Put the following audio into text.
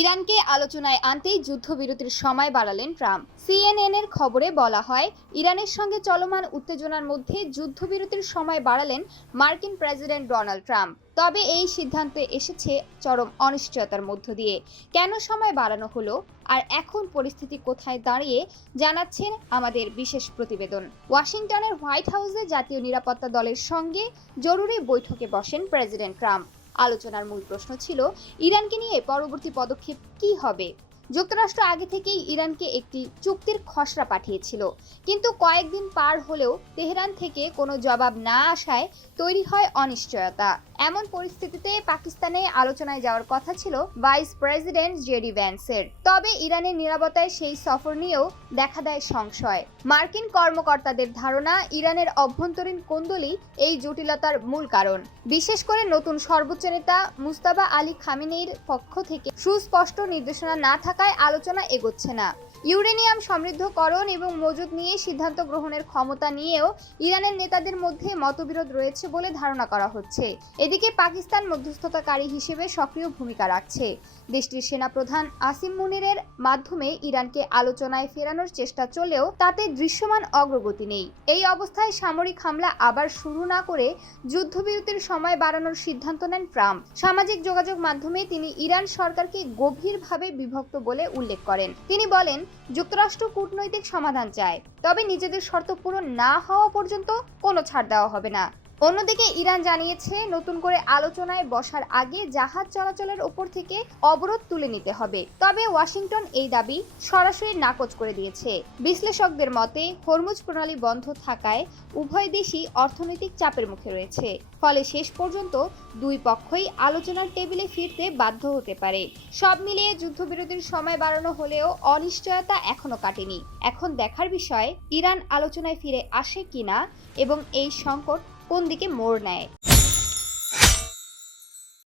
ইরানকে আলোচনায় আনতেই যুদ্ধবিরতির সময় বাড়ালেন ট্রাম্প। সিএনএন এর খবরে বলা হয়, ইরানের সঙ্গে চলমান উত্তেজনার মধ্যে যুদ্ধবিরতির সময় বাড়ালেন মার্কিন প্রেসিডেন্ট ডোনাল্ড ট্রাম্প। তবে এই সিদ্ধান্ত এসেছে চরম অনিশ্চয়তার মধ্য দিয়ে। কেন সময় বাড়ানো হলো আর এখন পরিস্থিতি কোথায় দাঁড়িয়ে, জানাচ্ছেন আমাদের বিশেষ প্রতিবেদন। ওয়াশিংটনের হোয়াইট হাউসে জাতীয় নিরাপত্তা দলের সঙ্গে জরুরি বৈঠকে বসেন প্রেসিডেন্ট ট্রাম্প। আলোচনার মূল প্রশ্ন ছিল, ইরানকে নিয়ে পরবর্তী পদক্ষেপ কী হবে। যুক্তরাষ্ট্র আগে থেকেই ইরানকে একটি চুক্তির খসড়া পাঠিয়েছিল, কিন্তু কয়েকদিন পার হলেও তেহরান থেকে কোনো জবাব না আসায় তৈরি হয় অনিশ্চয়তা। এমন পরিস্থিতিতে পাকিস্তানে আলোচনায় যাওয়ার কথা ছিল ভাইস প্রেসিডেন্ট জেডি ভ্যান্সের। তবে ইরানের নিরাপত্তায় সেই সফর নিয়েও দেখা দেয় সংশয়। মার্কিন কর্মকর্তাদের ধারণা, ইরানের অভ্যন্তরীণ কোন্দলই এই জটিলতার মূল কারণ। বিশেষ করে নতুন সর্বোচ্চ নেতা মুজতবা আলী খামেনেইর পক্ষ থেকে সুস্পষ্ট নির্দেশনা না থাকায় আলোচনা এগোচ্ছে না। ইউরেনিয়াম সমৃদ্ধকরণ এবং মজুদ নিয়ে সিদ্ধান্ত গ্রহণের ক্ষমতা নিয়েও ইরানের নেতাদের মধ্যে মতবিরোধ রয়েছে বলে ধারণা করা হচ্ছে। এদিকে পাকিস্তান মধ্যস্থতাকারী হিসেবে সক্রিয় ভূমিকা রাখছে। দেশটির সেনাপ্রধান আসিম মুনিরের মাধ্যমে ইরানকে আলোচনায় ফেরানোর চেষ্টা চলেও তাতে দৃশ্যমান অগ্রগতি নেই। এই অবস্থায় সামরিক হামলা আবার শুরু না করে যুদ্ধবিরতির সময় বাড়ানোর সিদ্ধান্ত নেন ট্রাম্প। সামাজিক যোগাযোগ মাধ্যমে তিনি ইরান সরকারকে গভীরভাবে বিভক্ত বলে উল্লেখ করেন। তিনি বলেন, যুক্তরাষ্ট্র কূটনৈতিক সমাধান চায়, তবে নিজেদের শর্ত পূরণ না হওয়া পর্যন্ত কোনো ছাড় দেওয়া হবে না। অন্যদিকে ইরান জানিয়েছে, নতুন করে আলোচনায় বসার আগে জাহাজ চলাচলের উপর থেকে অবরোধ তুলে নিতে হবে। তবে ওয়াশিংটন এই দাবি সরাসরি নাকচ করে দিয়েছে। বিশ্লেষকদের মতে, হরমুজ প্রণালী বন্ধ থাকায় উভয় দেশই অর্থনৈতিক চাপের মুখে রয়েছে। ফলে শেষ পর্যন্ত দুই পক্ষই আলোচনার টেবিলে ফিরতে বাধ্য হতে পারে। সব মিলিয়ে যুদ্ধবিরতির সময় বাড়ানো হলেও অনিশ্চয়তা এখনো কাটেনি। এখন দেখার বিষয়, ইরান আলোচনায় ফিরে আসে কিনা এবং এই সংকট কোন দিকে মোড় নেয়।